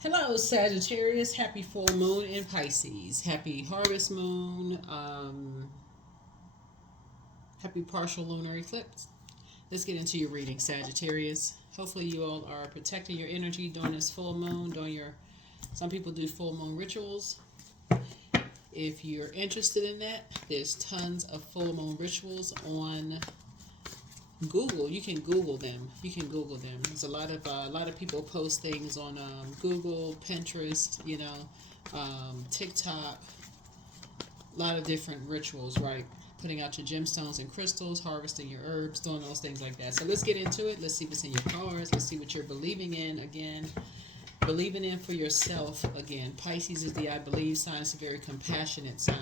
Hello, Sagittarius. Happy full moon in Pisces. Happy harvest moon. Happy partial lunar eclipse. Let's get into your reading, Sagittarius. Hopefully, you all are protecting your energy during this full moon. Some people do full moon rituals. If you're interested in that, there's tons of full moon rituals on Google. You can Google them. There's a lot of people post things on Google, Pinterest, TikTok. A lot of different rituals, right? Putting out your gemstones and crystals, harvesting your herbs, doing those things like that. So let's get into it. Let's see what's in your cards. Let's see what you're believing in again. Believing in for yourself again. Pisces is the I believe sign. It's a very compassionate sign.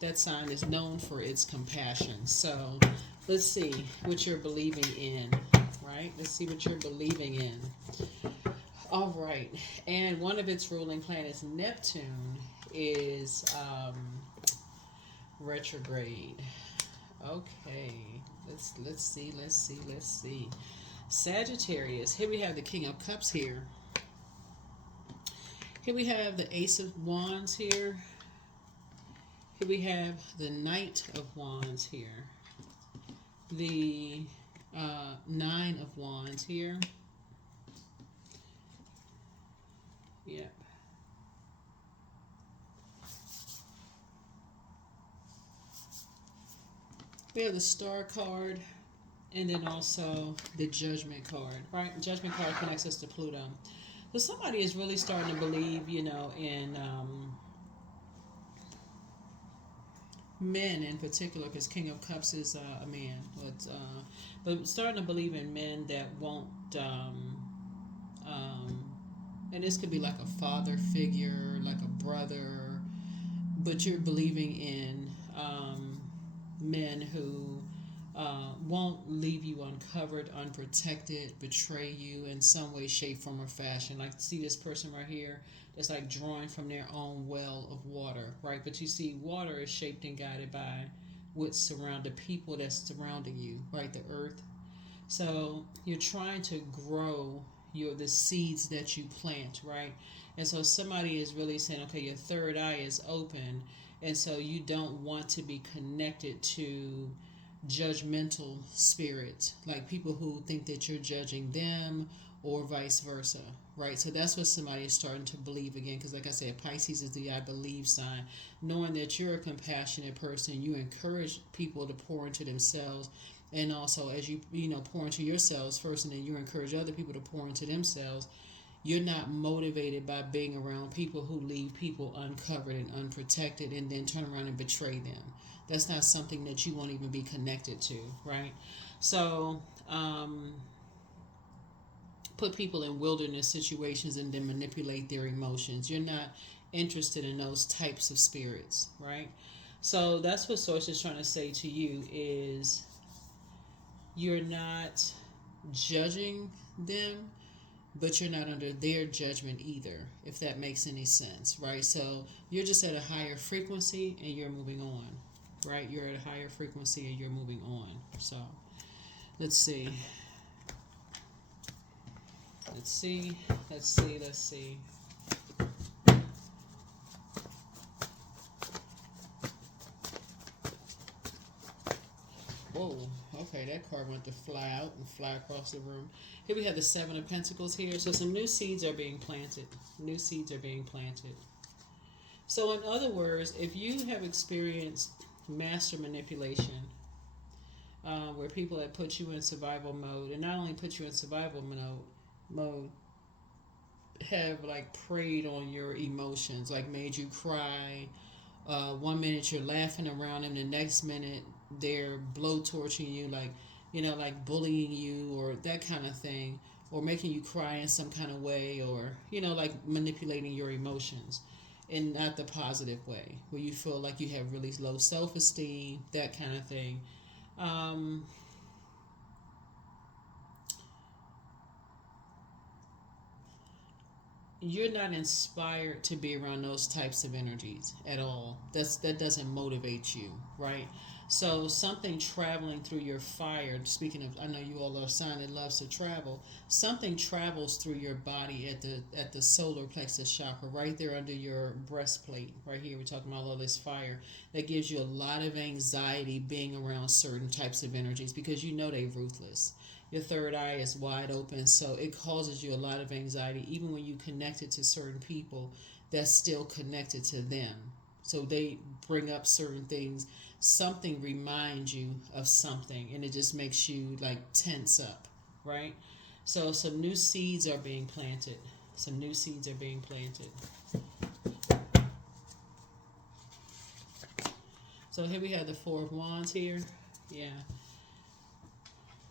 That sign is known for its compassion. So let's see what you're believing in, right? Let's see what you're believing in. All right. And one of its ruling planets, Neptune, is retrograde. Okay. Let's see. Sagittarius. Here we have the King of Cups here. Here we have the Ace of Wands here. Here we have the Knight of Wands here. The Nine of Wands here. Yep. We have the Star card, and then also the Judgment card, right? The Judgment card connects us to Pluto. So somebody is really starting to believe, in men in particular, because King of Cups is a man, but starting to believe in men that won't, and this could be like a father figure, like a brother, but you're believing in men who won't leave you uncovered, unprotected, betray you in some way, shape, form, or fashion. Like, see this person right here that's like drawing from their own well of water, right? But you see, water is shaped and guided by what's surrounded, people that's surrounding you, right? The earth. So you're trying to grow the seeds that you plant, right? And so somebody is really saying, okay, your third eye is open, and so you don't want to be connected to judgmental spirits, like people who think that you're judging them or vice versa, right? So that's what somebody is starting to believe again, because like I said, Pisces is the I believe sign. Knowing that you're a compassionate person, you encourage people to pour into themselves, and also as you pour into yourselves first, and then you encourage other people to pour into themselves. You're not motivated by being around people who leave people uncovered and unprotected and then turn around and betray them. That's not something that you won't even be connected to, right? So, put people in wilderness situations and then manipulate their emotions. You're not interested in those types of spirits, right? So that's what Source is trying to say to you is you're not judging them, but you're not under their judgment either, if that makes any sense, right? So you're just at a higher frequency and you're moving on, right? You're at a higher frequency and you're moving on. So let's see. Let's see. Whoa, okay, that card went to fly out and fly across the room. Here we have the Seven of Pentacles here. So some new seeds are being planted. So in other words, if you have experienced master manipulation, where people have put you in survival mode, and not only put you in survival mode, have like preyed on your emotions, like made you cry. One minute you're laughing around them, the next minute they're blowtorching you, like bullying you or that kind of thing, or making you cry in some kind of way, or like manipulating your emotions in not the positive way, where you feel like you have really low self-esteem, that kind of thing. Um, you're not inspired to be around those types of energies at all. That doesn't motivate you, right? So something traveling through your fire, speaking of, I know you all are a sign that loves to travel. Something travels through your body at the solar plexus chakra, right there under your breastplate. Right here, we're talking about all this fire that gives you a lot of anxiety being around certain types of energies because you know they're ruthless. Your third eye is wide open, so it causes you a lot of anxiety, even when you connect it to certain people that's still connected to them. So they bring up certain things. Something reminds you of something, and it just makes you like tense up, right? So some new seeds are being planted. Some new seeds are being planted. So here we have the Four of Wands here. Yeah.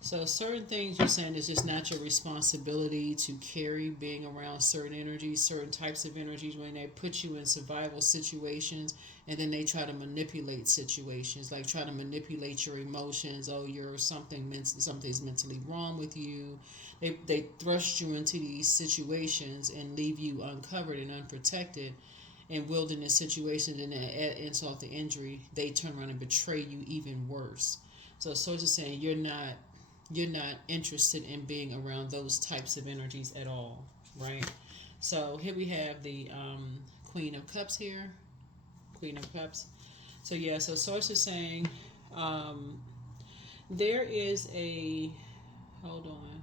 So certain things you're saying is just not your responsibility to carry being around certain energies, certain types of energies when they put you in survival situations and then they try to manipulate situations, like try to manipulate your emotions. Oh, you're something's mentally wrong with you. They thrust you into these situations and leave you uncovered and unprotected in wilderness situations, and then add insult to injury, they turn around and betray you even worse. So source is saying you're not interested in being around those types of energies at all, right? So here we have the Queen of Cups here. Queen of Cups. So yeah, so source is saying there is a, hold on.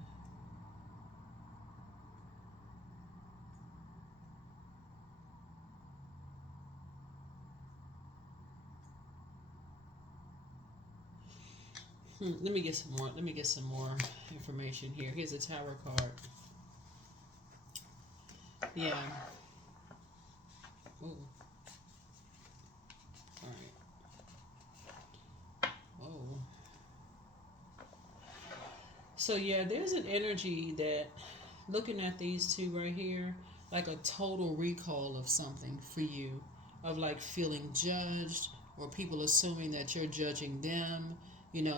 Let me get some more. Let me get some more information here. Here's a Tower card. Yeah. Ooh. All right. Oh. So yeah, there's an energy that, looking at these two right here, like a total recall of something for you, of like feeling judged or people assuming that you're judging them,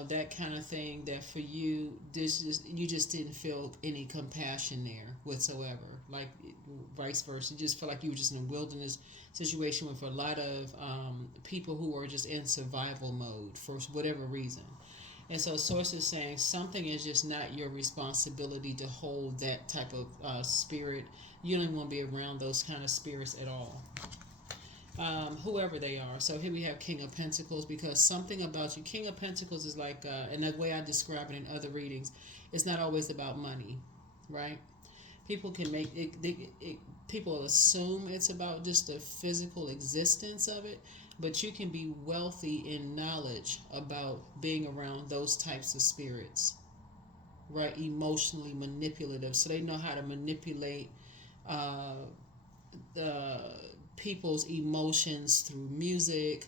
that kind of thing. That for you, you just didn't feel any compassion there whatsoever. Like vice versa, you just felt like you were just in a wilderness situation with a lot of people who are just in survival mode for whatever reason. And so, source is saying something is just not your responsibility to hold that type of spirit. You don't want to be around those kind of spirits at all, whoever they are. So here we have King of Pentacles, because something about you, King of Pentacles is like, and the way I describe it in other readings, it's not always about money, right? People can make people assume it's about just the physical existence of it, but you can be wealthy in knowledge about being around those types of spirits, right? Emotionally manipulative, so they know how to manipulate uh, the people's emotions through music,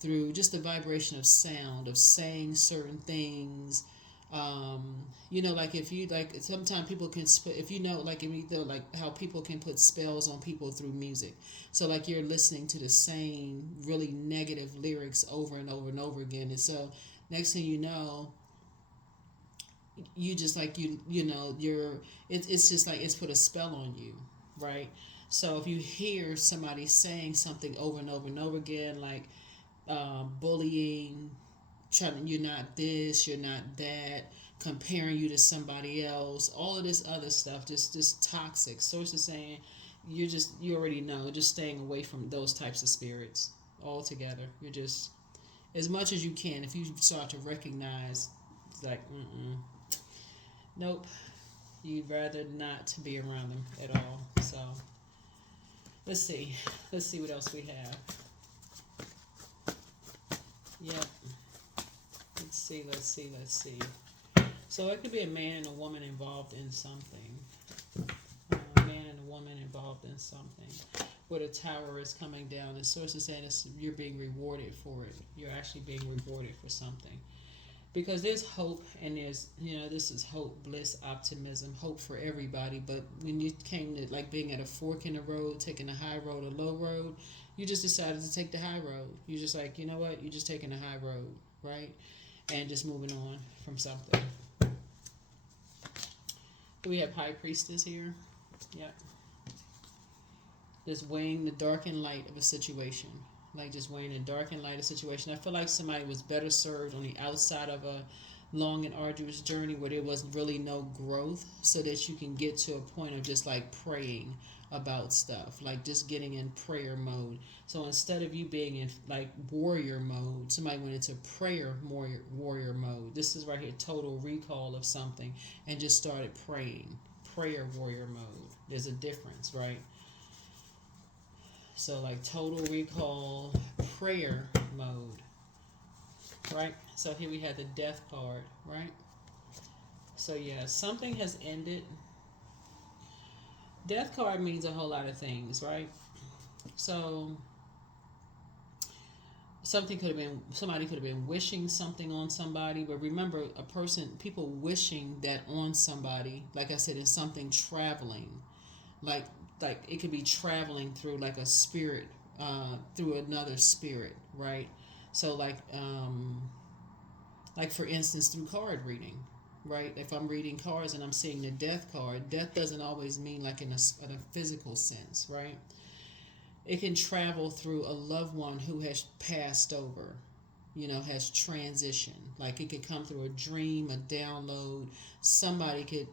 through just the vibration of sound, of saying certain things. Like if you like, sometimes people can if like if you know, like how people can put spells on people through music. So like you're listening to the same really negative lyrics over and over and over again, and so next thing you know, you just like it's just like it's put a spell on you, right? So if you hear somebody saying something over and over and over again, like bullying, you're not this, you're not that, comparing you to somebody else, all of this other stuff, just toxic. Source is saying you already know, just staying away from those types of spirits altogether. You're just, as much as you can, if you start to recognize, it's like, nope, you'd rather not be around them at all. So let's see what else we have. Yep. Let's see. So it could be a man and a woman involved in something. A man and a woman involved in something. Where the tower is coming down. The source is saying you're being rewarded for it. You're actually being rewarded for something. Because there's hope, and there's, this is hope, bliss, optimism, hope for everybody. But when you came to like being at a fork in the road, taking a high road or low road, you just decided to take the high road. You're just like, you know what? You're just taking the high road, right? And just moving on from something. We have High Priestess here. Yep. Just weighing the dark and light of a situation. like just weighing in dark and light a situation. I feel like somebody was better served on the outside of a long and arduous journey where there was really no growth, so that you can get to a point of just like praying about stuff, like just getting in prayer mode. So instead of you being in like warrior mode, somebody went into warrior mode. This is right here, total recall of something, and just started praying. Prayer warrior mode. There's a difference, right? So like total recall, prayer mode, right? So here we have the death card, right? So yeah, something has ended. Death card means a whole lot of things, right? So somebody could have been wishing something on somebody, but remember, people wishing that on somebody, like I said, is something traveling, like it could be traveling through like a spirit, through another spirit, right? So like for instance, through card reading, right? If I'm reading cards and I'm seeing the death card, death doesn't always mean like in a physical sense, right? It can travel through a loved one who has passed over, has transitioned. Like it could come through a dream, a download. Somebody could,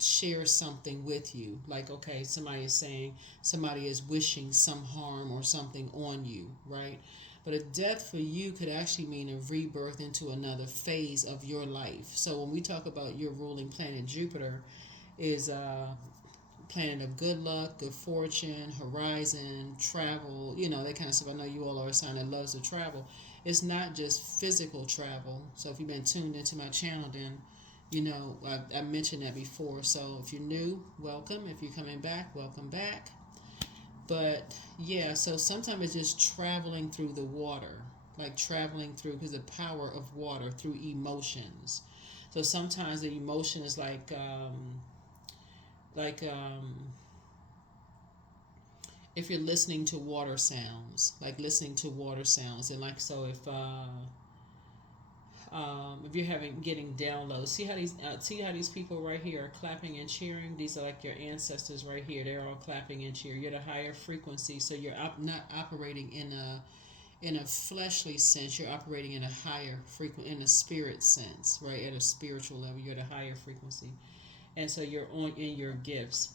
share something with you. Like, okay, somebody is saying, somebody is wishing some harm or something on you, right? But a death for you could actually mean a rebirth into another phase of your life. So when we talk about your ruling planet, Jupiter is planet of good luck, good fortune, horizon, travel, that kind of stuff. I know you all are a sign that loves to travel. It's not just physical travel. So if you've been tuned into my channel, then I mentioned that before. So if you're new, welcome. If you're coming back, welcome back. But yeah, so sometimes it's just traveling through the water, like traveling through, because the power of water through emotions. So sometimes the emotion is like if you're listening to water sounds, and like, so if you're getting downloads, see how these people right here are clapping and cheering. These are like your ancestors right here. They're all clapping and cheering. You're the higher frequency, so you're not operating in a fleshly sense. You're operating in a higher in a spirit sense, right? At a spiritual level, you're the higher frequency, and so you're in your gifts.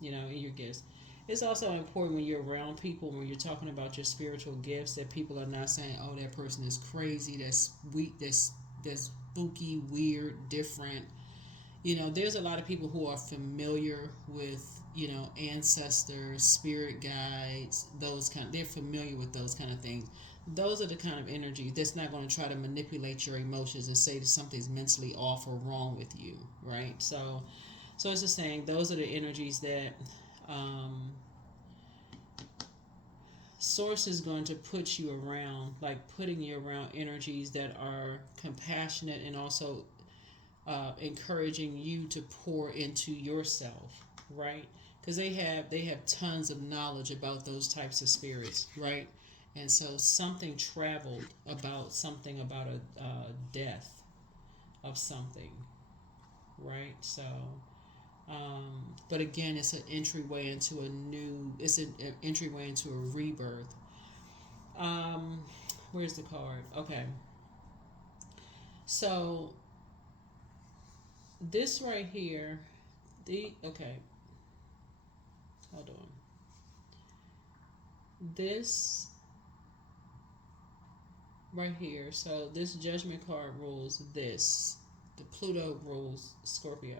In your gifts. It's also important when you're around people, when you're talking about your spiritual gifts, that people are not saying, "Oh, that person is crazy, that's weak, that's spooky, weird, different." There's a lot of people who are familiar with, ancestors, spirit guides, they're familiar with those kind of things. Those are the kind of energies that's not going to try to manipulate your emotions and say that something's mentally off or wrong with you, right? So it's just saying those are the energies that Source is going to put you around, like putting you around energies that are compassionate and also encouraging you to pour into yourself, right? Because they have tons of knowledge about those types of spirits, right? And so something traveled about a death of something, right? So. But again, it's an entryway into an entryway into a rebirth. Where's the card? Okay. So this right here, okay. Hold on. This right here. So this Judgment card rules this. The Pluto rules Scorpio.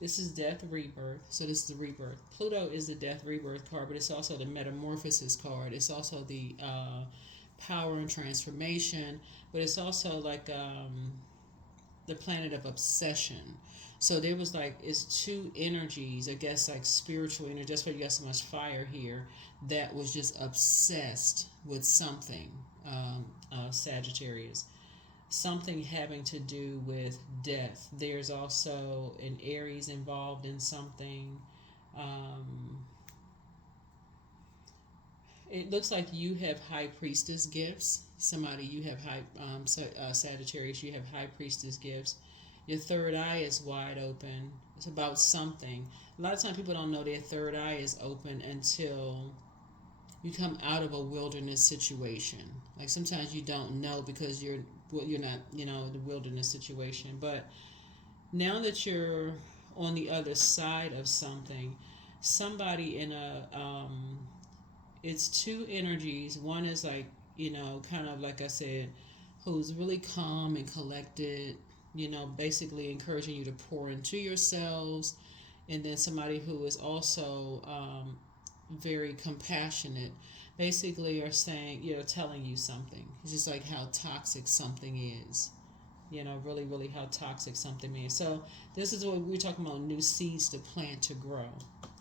This is death, rebirth. So this is the rebirth. Pluto is the death, rebirth card, but it's also the metamorphosis card. It's also the power and transformation, but it's also like the planet of obsession. So there was it's two energies, I guess, like spiritual energy. That's why you got so much fire here, that was just obsessed with something, Sagittarius. Something having to do with death. There's also an Aries involved in something. It looks like you have high priestess gifts. You have Sagittarius, you have high priestess gifts. Your third eye is wide open. It's about something. A lot of times people don't know their third eye is open until you come out of a wilderness situation. Like sometimes you don't know because you're not, the wilderness situation. But now that you're on the other side of something, somebody in a it's two energies. One is like, kind of like I said, who's really calm and collected, basically encouraging you to pour into yourselves. And then somebody who is also very compassionate, basically are saying, telling you something. It's just like how toxic something is. Really, really how toxic something is. So this is what we're talking about, new seeds to plant to grow.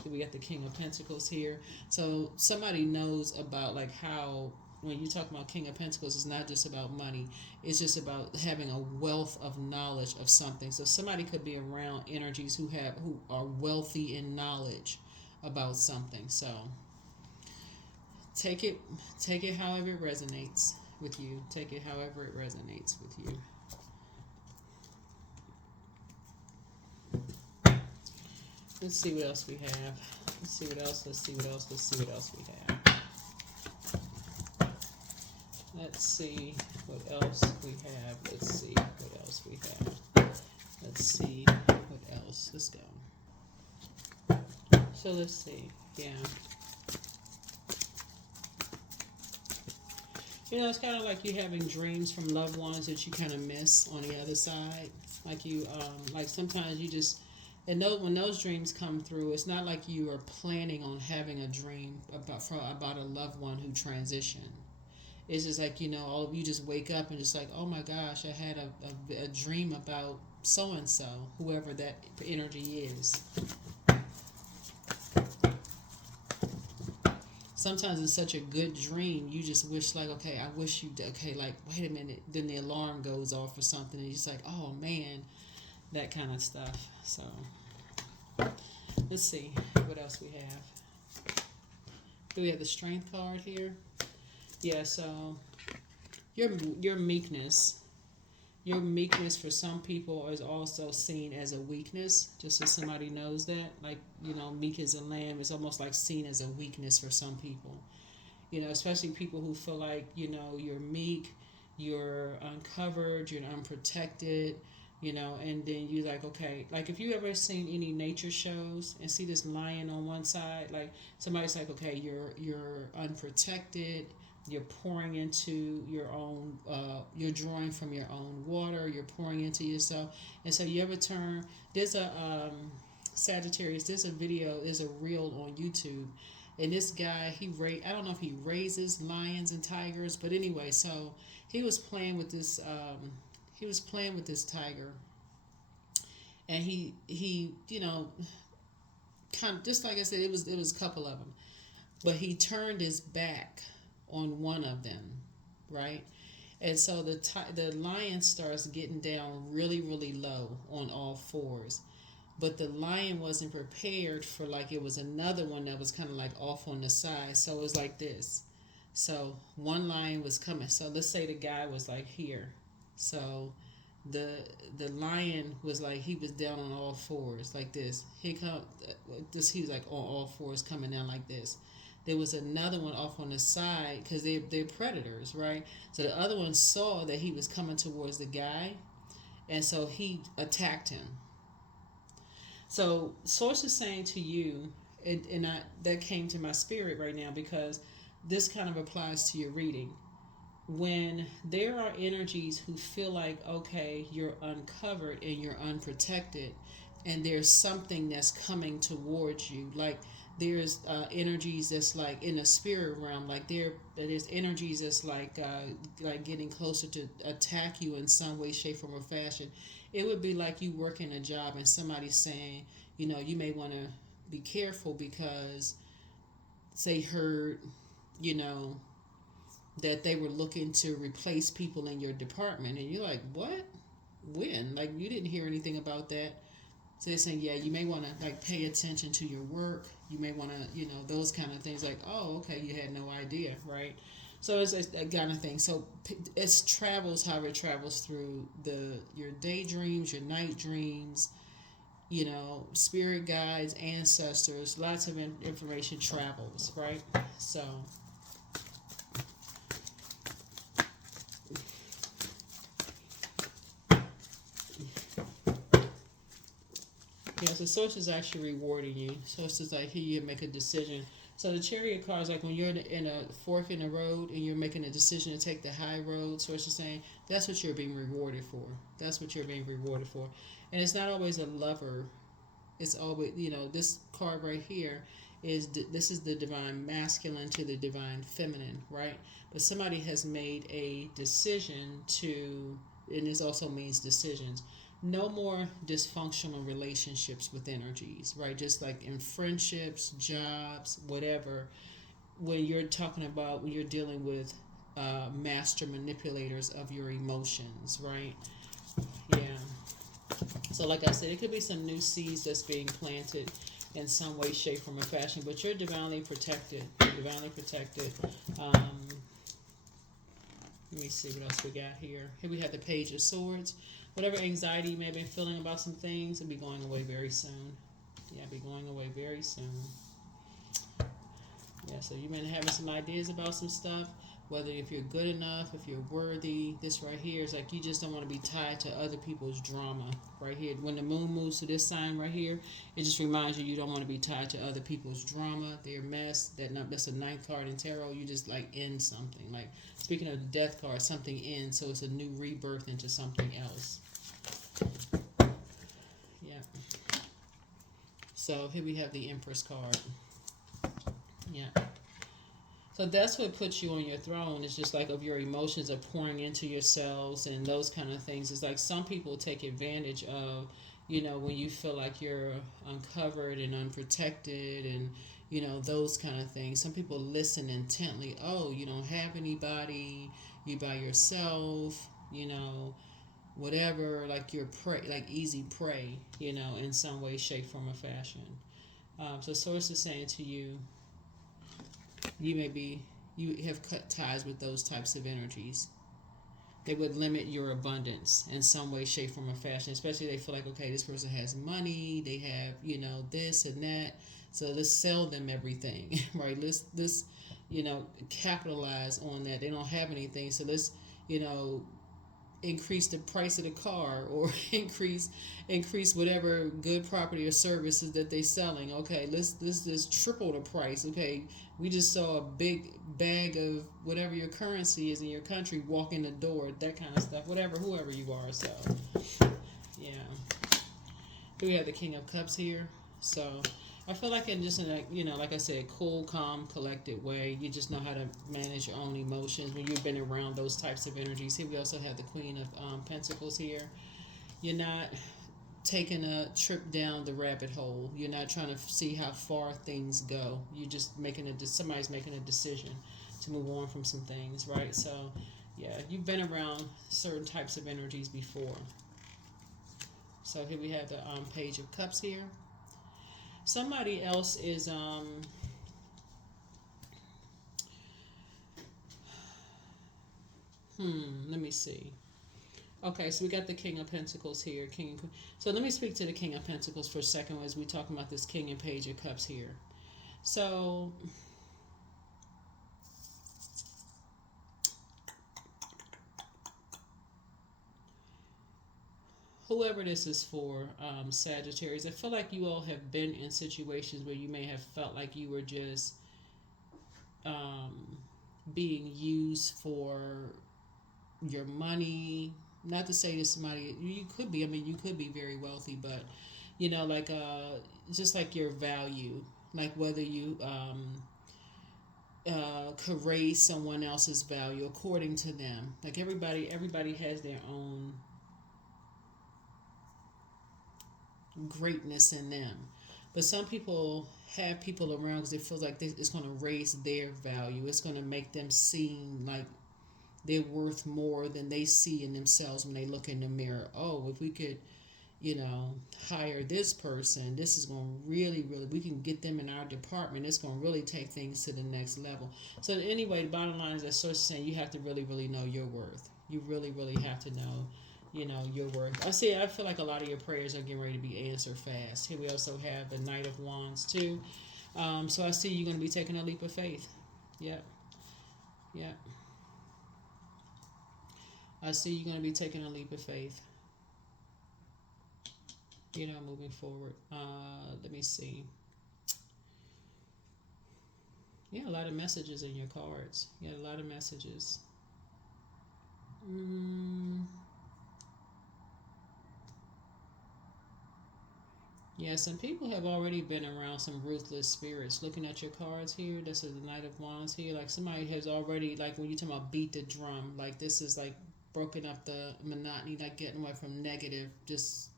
We got the King of Pentacles here. So somebody knows about like how, when you talk about King of Pentacles, it's not just about money. It's just about having a wealth of knowledge of something. So somebody could be around energies who are wealthy in knowledge about something. So take it however it resonates with you. Take it however it resonates with you. Let's see what else we have. Let's see what else we have. Let's see what else we have. Let's go. So let's see. Yeah. It's kind of like you having dreams from loved ones that you kind of miss on the other side. Like you, like sometimes you just, and when those dreams come through, it's not like you are planning on having a dream about a loved one who transitioned. It's just like, all of you just wake up and just like, oh my gosh, I had a dream about so-and-so, whoever that energy is. Sometimes it's such a good dream, you just wish like, okay, I wish you did, okay, like, wait a minute, then the alarm goes off or something, and you're just like, oh man, that kind of stuff. So, let's see what else we have. Do we have the Strength card here? Yeah, so your meekness for some people is also seen as a weakness, just so somebody knows that. Like, meek as a lamb is almost like seen as a weakness for some people. Especially people who feel like, you're meek, you're uncovered, you're unprotected, and then you like, okay, like if you ever seen any nature shows and see this lion on one side, like somebody's like, okay, you're unprotected, you're pouring into your own, you're drawing from your own water, you're pouring into yourself. And so you ever turn, there's a Sagittarius, there's a reel on YouTube, and this guy, I don't know if he raises lions and tigers, but anyway, so he was playing with this tiger, and he kind of, just like I said, it was a couple of them, but he turned his back on one of them, right? And so the lion starts getting down really, really low on all fours, but the lion wasn't prepared for, like, it was another one that was kind of like off on the side. So it was like this. So one lion was coming. So let's say the guy was like here. So the lion was like, he was down on all fours like this. He was like on all fours coming down like this. There was another one off on the side because they're predators, right? So the other one saw that he was coming towards the guy, and so he attacked him. So Source is saying to you, and that came to my spirit right now because this kind of applies to your reading. When there are energies who feel like, okay, you're uncovered and you're unprotected, and there's something that's coming towards you, like there's energies that's like in the spirit realm, like there's energies that's like getting closer to attack you in some way, shape, form, or fashion. It would be like you working a job and somebody's saying, you may want to be careful because they heard, that they were looking to replace people in your department, and you're like, what? When? Like, you didn't hear anything about that. So they're saying, yeah, you may want to like pay attention to your work. You may want to, those kind of things. Like, oh, okay, you had no idea, right? So it's that kind of thing. So it travels how it travels through your daydreams, your night dreams, spirit guides, ancestors. Lots of information travels, right? So Yeah, so source is actually rewarding you. Source is like here you make a decision. So the chariot card is like when you're in a fork in the road and you're making a decision to take the high road. Source is saying that's what you're being rewarded for. That's what you're being rewarded for. And it's not always a lover. It's always, this card right here this is the divine masculine to the divine feminine, right? But somebody has made a decision to, and this also means decisions. No more dysfunctional relationships with energies, right? Just like in friendships, jobs, whatever. When you're talking about when you're dealing with master manipulators of your emotions, right? Yeah. So, like I said, it could be some new seeds that's being planted in some way, shape, form, or fashion. But you're divinely protected. You're divinely protected. Let me see what else we got here. Here we have the Page of Swords. Whatever anxiety you may have been feeling about some things will be going away very soon. Yeah, be going away very soon. Yeah, so you've been having some ideas about some stuff, whether if you're good enough, if you're worthy. This right here is like you just don't want to be tied to other people's drama. Right here, when the moon moves to this sign right here, it just reminds you don't want to be tied to other people's drama, their mess. That's a ninth card in tarot. You just like end something. Like speaking of the death card, something ends, so it's a new rebirth into something else. Yeah. So here we have the Empress card. Yeah. So that's what puts you on your throne. It's just like of your emotions are pouring into yourselves and those kind of things. It's like some people take advantage of, when you feel like you're uncovered and unprotected and, those kind of things. Some people listen intently. Oh, you don't have anybody. You by yourself, whatever, like you're prey, like easy prey, in some way, shape, form, or fashion. So Source is saying to you, you have cut ties with those types of energies. They would limit your abundance in some way, shape, form, or fashion. Especially they feel like, okay, this person has money, they have, this and that. So let's sell them everything, right? Let's capitalize on that. They don't have anything, so let's, increase the price of the car or increase whatever good property or services that they're selling. Okay, let's triple the price. Okay, we just saw a big bag of whatever your currency is in your country walk in the door, that kind of stuff, whoever you are. So yeah, we have the King of Cups here. So I feel like like I said, cool, calm, collected way. You just know how to manage your own emotions when you've been around those types of energies. Here we also have the Queen of Pentacles here. You're not taking a trip down the rabbit hole. You're not trying to see how far things go. You're just somebody's making a decision to move on from some things, right? So yeah, you've been around certain types of energies before. So here we have the Page of Cups here. Somebody else is let me see. Okay, so we got the King of Pentacles here. So let me speak to the King of Pentacles for a second as we talking about this King and Page of Cups here. So whoever this is for, Sagittarius, I feel like you all have been in situations where you may have felt like you were just being used for your money. Not to say to somebody, you could be, you could be very wealthy, but, just like your value, like whether you could raise someone else's value according to them. Like everybody has their own greatness in them. But some people have people around because it feels like it's going to raise their value. It's going to make them seem like they're worth more than they see in themselves when they look in the mirror. Oh, if we could, hire this person, this is going to really, we can get them in our department. It's going to really take things to the next level. So anyway, the bottom line is that Source is saying you have to really, really know your worth. You really, really have to know your worth. I feel like a lot of your prayers are getting ready to be answered fast. Here we also have the Knight of Wands too. So I see you're going to be taking a leap of faith. Yep. I see you're going to be taking a leap of faith. moving forward. Let me see. Yeah, a lot of messages in your cards. Yeah, a lot of messages. Yeah, some people have already been around some ruthless spirits. Looking at your cards here, this is the Knight of Wands here. Like somebody has already, like when you talk about beat the drum, like this is like broken up the monotony, like getting away from just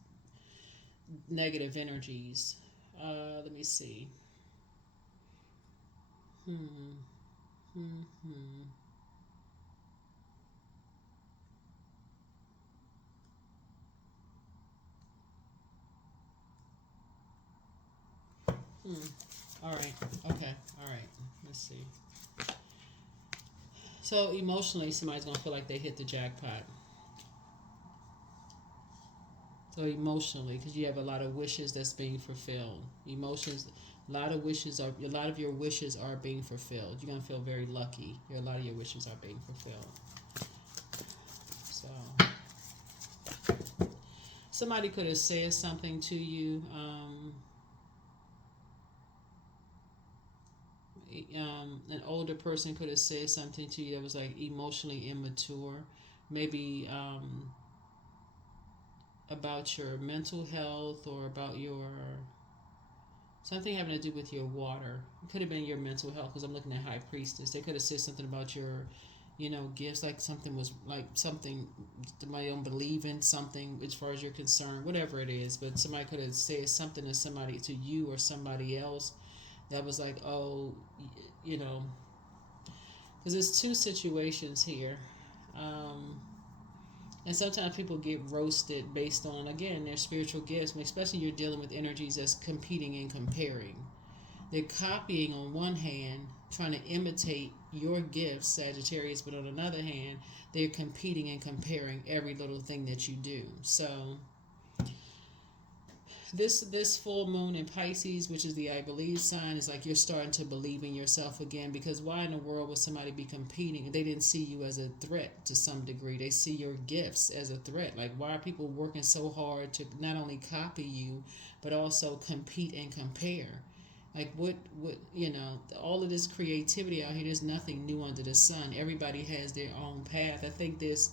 negative energies. Let me see. Hmm. Hmm. Hmm. Hmm. All right. Okay. All right. Let's see. So emotionally, somebody's gonna feel like they hit the jackpot. So emotionally, because you have a lot of wishes that's being fulfilled. Emotions, a lot of your wishes are being fulfilled. You're gonna feel very lucky. A lot of your wishes are being fulfilled. So somebody could have said something to you. An older person could have said something to you that was like emotionally immature. Maybe about your mental health or about your something having to do with your water. It could have been your mental health because I'm looking at High Priestess. They could have said something about your, gifts, like something was like something somebody don't believe in something as far as you're concerned, whatever it is. But somebody could have said something to you or somebody else that was like, oh, you know, because there's two situations here. Um, and sometimes people get roasted based on, again, their spiritual gifts, especially you're dealing with energies that's competing and comparing. They're copying on one hand, trying to imitate your gifts, Sagittarius, but on another hand, they're competing and comparing every little thing that you do. So this full moon in Pisces, which is the I believe sign, is like you're starting to believe in yourself again, because why in the world would somebody be competing? They didn't see you as a threat to some degree. They see your gifts as a threat. Like, why are people working so hard to not only copy you but also compete and compare? Like, all of this creativity out here, there's nothing new under the sun. Everybody has their own path. I think this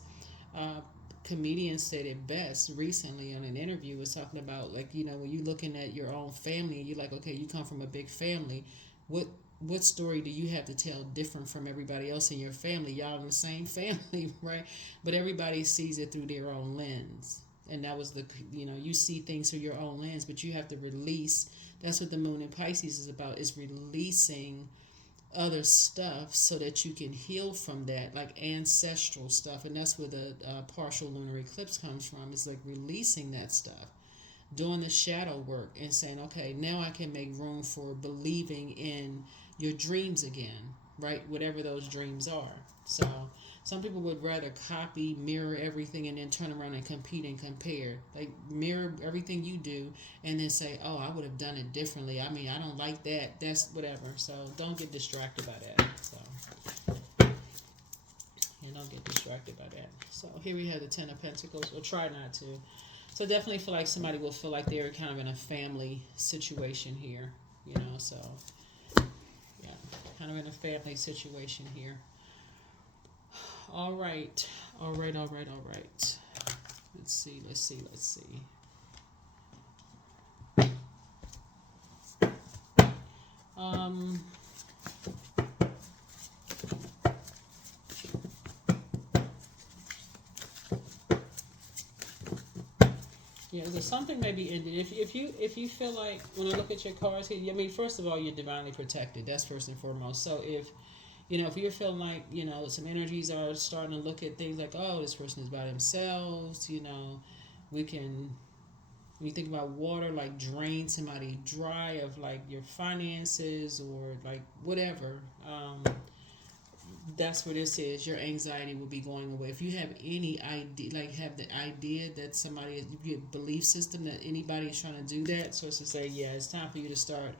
uh, comedian said it best recently on an interview, was talking about, like, when you're looking at your own family, you're like, okay, you come from a big family. What story do you have to tell different from everybody else in your family? Y'all in the same family, right? But everybody sees it through their own lens. And that was you see things through your own lens, but you have to release. That's what the moon in Pisces is about, is releasing other stuff so that you can heal from that, like ancestral stuff. And that's where the partial lunar eclipse comes from. It's like releasing that stuff, doing the shadow work, and saying, okay, now I can make room for believing in your dreams again, right? Whatever those dreams are. So some people would rather copy, mirror everything, and then turn around and compete and compare. Like, mirror everything you do and then say, oh, I would have done it differently. I mean, I don't like that. That's whatever. So don't get distracted by that. So, yeah, don't get distracted by that. So here we have the Ten of Pentacles. Or try not to. So definitely feel like somebody will feel like they're kind of in a family situation here. So yeah, kind of in a family situation here. All right. Let's see. Um, yeah, there's something maybe ended. If you feel like, when I look at your cards here, I mean, first of all, you're divinely protected. That's first and foremost. So if you're feeling like, some energies are starting to look at things like, oh, this person is by themselves, we can, when you think about water, like drain somebody dry of like your finances or like whatever, that's what this is. Your anxiety will be going away. If you have any idea, like have the idea that somebody, your belief system that anybody is trying to do that, so it's to say, yeah, it's time for you to start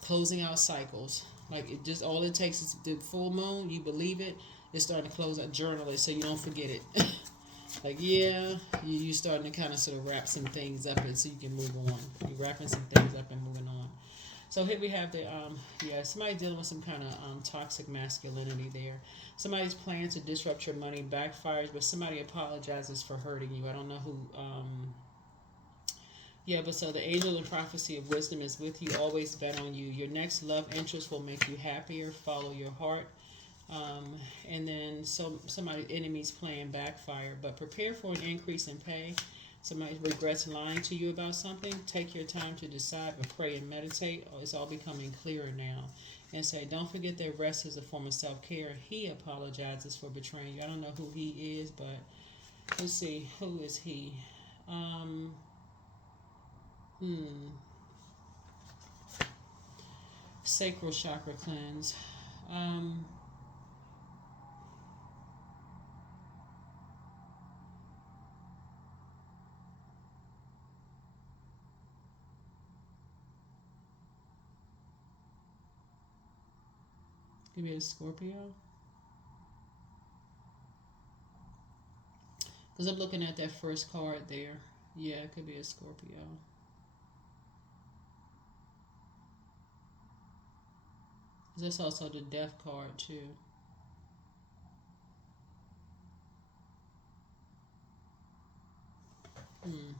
closing out cycles. Like, it just, all it takes is the full moon. You believe it. It's starting to close out. Journal it so you don't forget it. Like, yeah, you starting to kind of sort of wrap some things up and so you can move on. You're wrapping some things up and moving on. So here we have the yeah, somebody dealing with some kind of toxic masculinity there. Somebody's plan to disrupt your money backfires, but somebody apologizes for hurting you. I don't know who. Yeah, but so the angel and prophecy of wisdom is with you. Always bet on you. Your next love interest will make you happier. Follow your heart. And then somebody enemy's plan backfire, but prepare for an increase in pay. Somebody regrets lying to you about something. Take your time to decide, but pray and meditate. It's all becoming clearer now. And say, don't forget that rest is a form of self-care. He apologizes for betraying you. I don't know who he is, but let's see. Who is he? Um, hmm. Sacral chakra cleanse. Um, Could be a Scorpio. Because I'm looking at that first card there. Yeah, it could be a Scorpio. There's also the death card too. Hmm.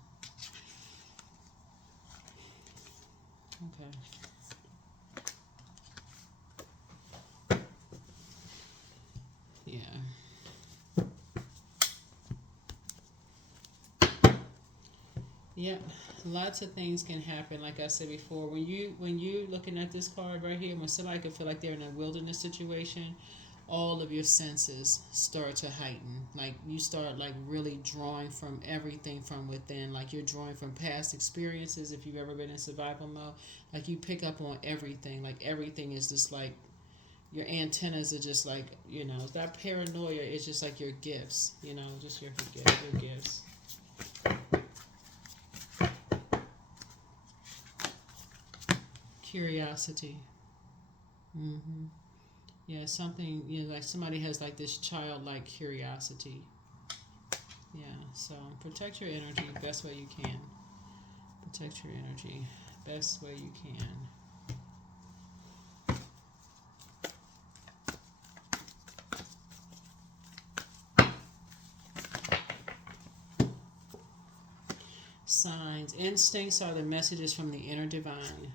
Okay. Yeah. Yep. Lots of things can happen. Like I said before, when you looking at this card right here, when somebody could feel like they're in a wilderness situation, all of your senses start to heighten. Like you start like really drawing from everything from within. Like you're drawing from past experiences. If you've ever been in survival mode, like you pick up on everything. Like everything is just like your antennas are just like it's not paranoia. It's just like your gifts. Just your gifts. Curiosity. Mm-hmm. Yeah, something, like somebody has like this childlike curiosity. Yeah, so protect your energy best way you can. Protect your energy best way you can. Signs. Instincts are the messages from the inner divine.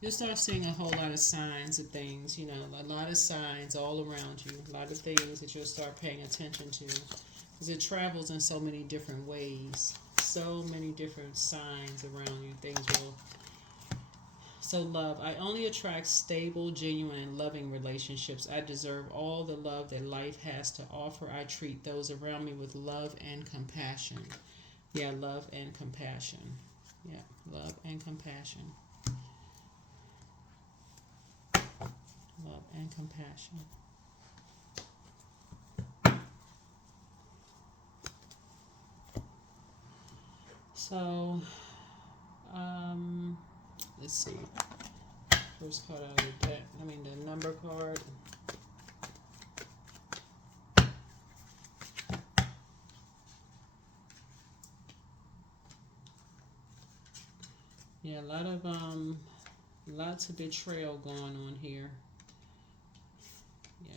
You'll start seeing a whole lot of signs of things, a lot of signs all around you, a lot of things that you'll start paying attention to. Because it travels in so many different ways, so many different signs around you. Things will. So, love. I only attract stable, genuine, and loving relationships. I deserve all the love that life has to offer. I treat those around me with love and compassion. Yeah, love and compassion. Yeah, love and compassion. Love and compassion. So, let's see. First card out of the deck. The number card. Yeah, lots of betrayal going on here. Yeah.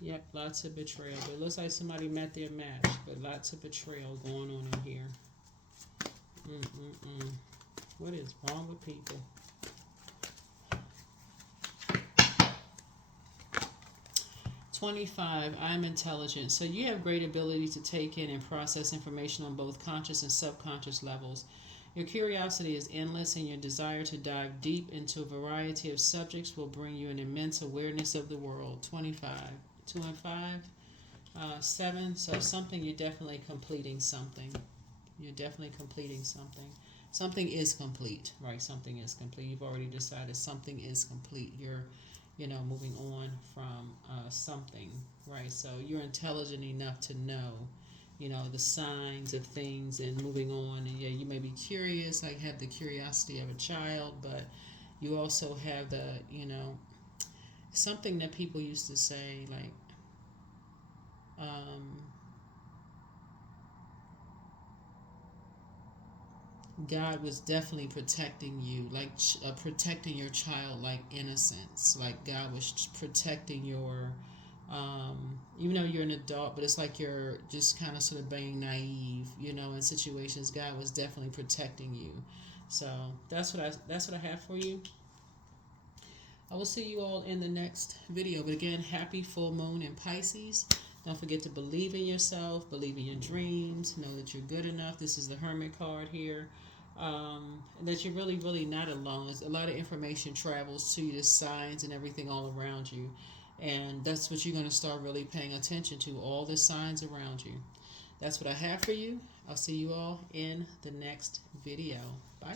Yep, lots of betrayal. But it looks like somebody met their match, but lots of betrayal going on in here. What is wrong with people? 25, I'm intelligent. So you have great ability to take in and process information on both conscious and subconscious levels. Your curiosity is endless, and your desire to dive deep into a variety of subjects will bring you an immense awareness of the world. 25. 2 and 5. 7. So something, you're definitely completing something. You're definitely completing something. Something is complete, right? Something is complete. You've already decided something is complete. You're moving on from something, right? So you're intelligent enough to know, the signs of things and moving on. And yeah, you may be curious, like have the curiosity of a child, but you also have the, something that people used to say, like, God was definitely protecting you, like protecting your childlike innocence. Like God was protecting your, even though you're an adult, but it's like you're just kind of sort of being naive, in situations. God was definitely protecting you. So that's what I have for you. I will see you all in the next video. But again, happy full moon in Pisces. Don't forget to believe in yourself, believe in your dreams, know that you're good enough. This is the Hermit card here. That you're really, really not alone. There's a lot of information travels to you, the signs and everything all around you. And that's what you're going to start really paying attention to, all the signs around you. That's what I have for you. I'll see you all in the next video. Bye.